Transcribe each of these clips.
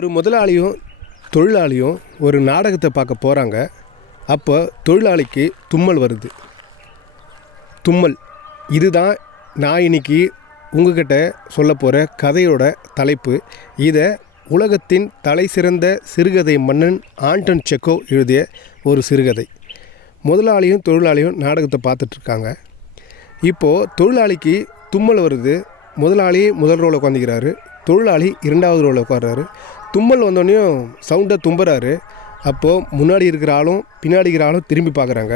ஒரு முதலாளியும் தொழிலாளியும் ஒரு நாடகத்தை பார்க்க போகிறாங்க. அப்போ தொழிலாளிக்கு தும்மல் வருது. தும்மல் இதுதான் நான் இன்னைக்கு உங்ககிட்ட சொல்ல போகிற கதையோட தலைப்பு. இதை உலகத்தின் தலை சிறந்த சிறுகதை மன்னன் ஆண்டன் செக்கோவ் எழுதிய ஒரு சிறுகதை. முதலாளியும் தொழிலாளியும் நாடகத்தை பார்த்துட்ருக்காங்க. இப்போது தொழிலாளிக்கு தும்மல் வருது. முதலாளி முதல் ரோவில் உட்காந்துக்கிறாரு, தொழிலாளி இரண்டாவது ரோவில் உட்கார்றாரு. தும்மல் வந்தோடனையும் சவுண்டாக தும்புறாரு. அப்போது முன்னாடி இருக்கிற ஆளும் பின்னாடி இருக்கிற ஆளும் திரும்பி பார்க்குறாங்க.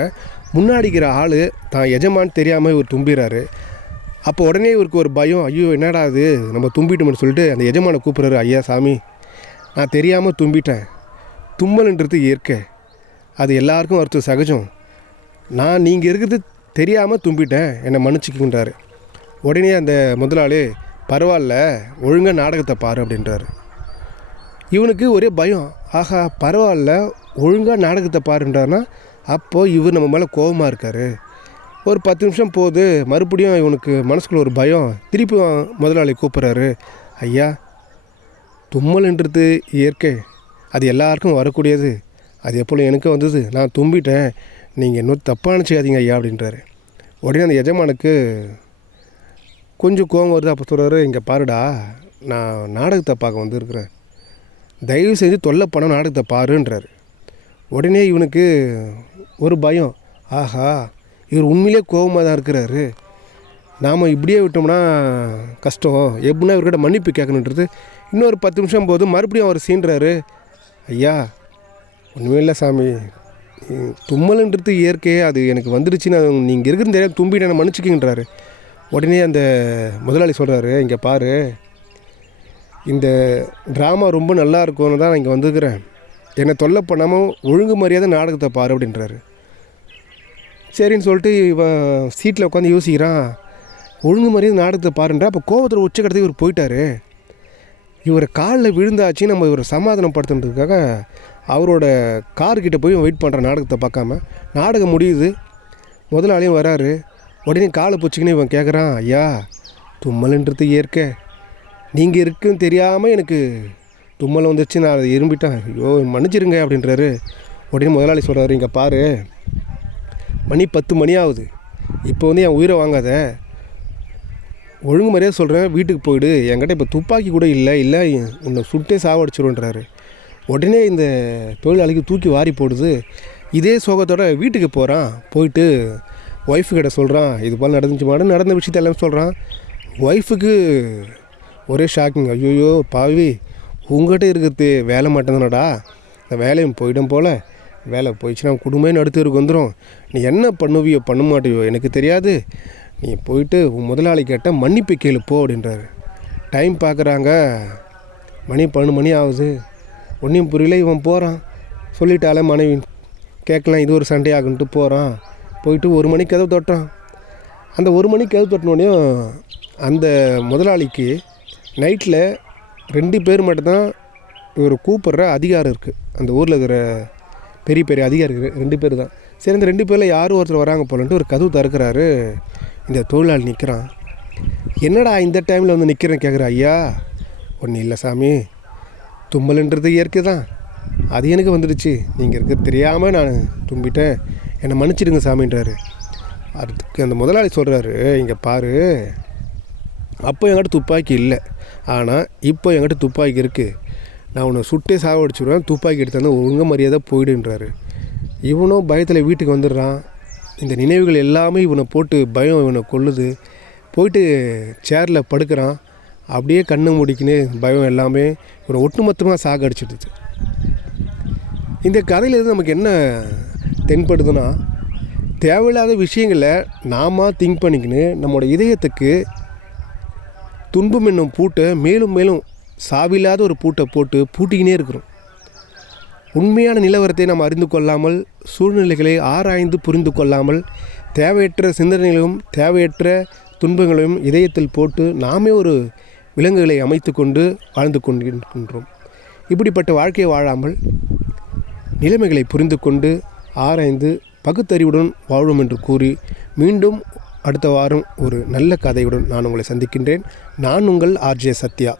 முன்னாடி இருக்கிற ஆள் தான் எஜமான்னு தெரியாமல் இவர் தும்பிறாரு. அப்போ உடனே இவருக்கு ஒரு பயம், ஐயோ என்னடா அது நம்ம தும்பிட்டோம்னு சொல்லிட்டு அந்த எஜமானை கூப்பிட்றாரு. ஐயா சாமி, நான் தெரியாமல் தும்பிட்டேன். தும்மல்ன்றது இயற்கை, அது எல்லாருக்கும் வருது, சகஜம். நான் நீங்கள் இருக்கிறது தெரியாமல் தும்பிட்டேன், என்னை மன்னிச்சிக்கின்றாரு. உடனே அந்த முதலாளி, பரவாயில்ல ஒழுங்காக நாடகத்தை பாரு அப்படின்றாரு. இவனுக்கு ஒரே பயம், ஆஹா பரவாயில்ல ஒழுங்காக நாடகத்தை பாருன்றாருன்னா அப்போது இவர் நம்ம மேலே கோபமாக இருக்கார். ஒரு 10 நிமிஷம் போகுது, மறுபடியும் இவனுக்கு மனசுக்குள்ள ஒரு பயம். திருப்பி முதலாளி கூப்பிட்றாரு. ஐயா, தும்மல்ன்றது இயற்கை, அது எல்லாருக்கும் வரக்கூடியது, அது எப்போது எனக்கு வந்தது, நான் தும்பிட்டேன், நீங்கள் இன்னும் தப்பாக நினச்சிக்காதீங்க ஐயா அப்படின்றாரு. உடனே அந்த எஜமானுக்கு கொஞ்சம் கோபம் வருது. அப்போ சொல்கிறாரு, இங்கே பாருடா, நான் நாடகத்தை பார்க்க வந்துருக்குறேன், தயவு செஞ்சு தொல்லை பண்ண நாடகத்தை பாருன்றார். உடனே இவனுக்கு ஒரு பயம், ஆஹா இவர் உண்மையிலே கோபமாக தான் இருக்கிறாரு, நாம் இப்படியே விட்டோம்னா கஷ்டம், எப்படின்னா இவர்கிட்ட மன்னிப்பு கேட்கணுன்றது. இன்னொரு 10 நிமிஷம் போது மறுபடியும் அவர் சீன்றாரு. ஐயா ஒன்றுமே இல்லை சாமி, தும்மல்ன்றது இயற்கையே, அது எனக்கு வந்துடுச்சுன்னு நீங்கள் இருக்கிறது தெரியாது, தும்பிட்டு என்னை மன்னிச்சிக்கின்றாரு. உடனே அந்த முதலாளி சொல்கிறாரு, இங்கே பாரு, இந்த ட்ராமா ரொம்ப நல்லா இருக்கும்னு தான் நான் இங்கே வந்துருக்கிறேன், என்னை தொல்லை பண்ணாமல் ஒழுங்கு மரியாதை நாடகத்தை பாரு அப்படின்றாரு. சரின்னு சொல்லிட்டு இவன் சீட்டில் உட்காந்து யோசிக்கிறான், ஒழுங்கு மரியாதை நாடகத்தை பாருன்றா. அப்போ கோபத்தில் உச்சக்கடத்துக்கு இவர் போயிட்டார். இவர் காலில் விழுந்தாச்சு, நம்ம இவரை சமாதானப்படுத்துறதுக்காக அவரோட கார்கிட்ட போய் வெயிட் பண்ணுற நாடகத்தை பார்க்காம. நாடகம் முடியுது, முதலாளியும் வராரு. உடனே காலை பிடிச்சிக்கின்னு இவன் கேட்குறான், ஐயா தும்மல்ன்றது இயற்கை, நீங்கள் இருக்குன்னு தெரியாமல் எனக்கு தும்மல் வந்துச்சு, நான் அதை இரும்பிட்டேன், ஐயோ மன்னிச்சிருங்க அப்படின்றாரு. உடனே முதலாளி சொல்கிறாரு, இங்கே பாரு, மணி 10 மணி ஆகுது, இப்போ என் உயிரை வாங்காத, ஒழுங்கு மாதிரியே சொல்கிறேன், வீட்டுக்கு போயிடு, என்கிட்ட இப்போ துப்பாக்கி கூட இல்லை உன்னை சுட்டே சாவடிச்சிருன்றாரு. உடனே இந்த தொழிலாளிக்கு தூக்கி வாரி போடுது. இதே சோகத்தோட வீட்டுக்கு போகிறான். போயிட்டு ஒய்ஃபுக்கிட்ட சொல்கிறான், இது போல் நடந்த விஷயத்த எல்லாம் சொல்கிறான். ஒய்ஃபுக்கு ஒரே ஷாக்கிங், ஐயோயோ பாவி, உங்கள்கிட்ட இருக்கிறது வேலை மாட்டேதானடா, இந்த வேலையும் போயிடும் போல், வேலை போயிடுச்சுன்னா குடும்பம் நடுத்தருக்கு வந்துடும், நீ என்ன பண்ணுவியோ பண்ண மாட்டியோ எனக்கு தெரியாது, நீ போயிட்டு உன் முதலாளி கேட்ட மன்னிப்பு கேளு போ அப்படின்றாரு. டைம் பார்க்குறாங்க, மணி 12 மணி ஆகுது. ஒன்றையும் புரியல. இவன் போகிறான், சொல்லிட்டாலே மனைவி கேட்கலாம், இது ஒரு சண்டே ஆகுன்ட்டு போகிறான். போயிட்டு 1 மணிக்கு கதவு தொட்டான். அந்த 1 மணிக்கு கதவு தொட்டினோடனையும் அந்த முதலாளிக்கு நைட்டில் 2 பேர் மட்டும்தான் இவர் கூப்பிட்ற அதிகாரம் இருக்குது. அந்த ஊரில் இருக்கிற பெரிய அதிகாரி 2 பேர் தான். சரி, அந்த 2 பேரில் யாரும் ஒருத்தர் வராங்க போலன்ட்டு ஒரு கதவு திறக்கிறாரு. இந்த தொழிலாளி நிற்கிறான். என்னடா இந்த டைமில் வந்து நிற்கிறேன்னு கேட்குற. ஐயா ஒன்றும் இல்லை சாமி, தும்மல்ன்றது இயற்கை தான், அது எனக்கு வந்துடுச்சு, நீங்கள் இருக்க தெரியாமல் நான் தும்பிட்டேன், என்னை மன்னிச்சிடுங்க சாமின்றாரு. அதுக்கு அந்த முதலாளி சொல்கிறாரு, இங்கே பாரு, அப்போ என்கிட்ட துப்பாக்கி இல்லை, ஆனால் இப்போ என்கிட்ட துப்பாக்கி இருக்குது, நான் உன்னை சுட்டே சாவடிச்சுடுவேன், துப்பாக்கி எடுத்தாந்து ஒழுங்கு மரியாதை போயிடுன்றாரு. இவனும் பயத்தில் வீட்டுக்கு வந்துடுறான். இந்த நினைவுகள் எல்லாமே இவனை போட்டு பயம் இவனை கொள்ளுது. போயிட்டு சேரில் படுக்கிறான். அப்படியே கண்ணு முடிக்கின்னு பயம் எல்லாமே இவனை ஒட்டுமொத்தமாக சாகடிச்சிடுது. இந்த கதையிலேருந்து நமக்கு என்ன தென்படுதுன்னா, தேவையில்லாத விஷயங்களை நாம் திங்க் பண்ணிக்கின்னு நம்மளோட இதயத்துக்கு துன்பம் என்னும் பூட்டை மேலும் மேலும் சாவில்லாத ஒரு பூட்டை போட்டு பூட்டிக்கினே இருக்கிறோம். உண்மையான நிலவரத்தை நாம் அறிந்து கொள்ளாமல், சூழ்நிலைகளை ஆராய்ந்து புரிந்து கொள்ளாமல், தேவையற்ற சிந்தனைகளையும் தேவையற்ற துன்பங்களையும் இதயத்தில் போட்டு நாமே ஒரு விலங்குகளை அமைத்து கொண்டு வாழ்ந்து கொண்டிருக்கின்றோம். இப்படிப்பட்ட வாழ்க்கையை வாழாமல் நிலைமைகளை புரிந்து கொண்டு ஆராய்ந்து பகுத்தறிவுடன் வாழும் என்று கூறி மீண்டும் அடுத்த வாரம் ஒரு நல்ல கதையுடன் நான் உங்களை சந்திக்கின்றேன். நான் உங்கள் ஆர்ஜே சத்யா.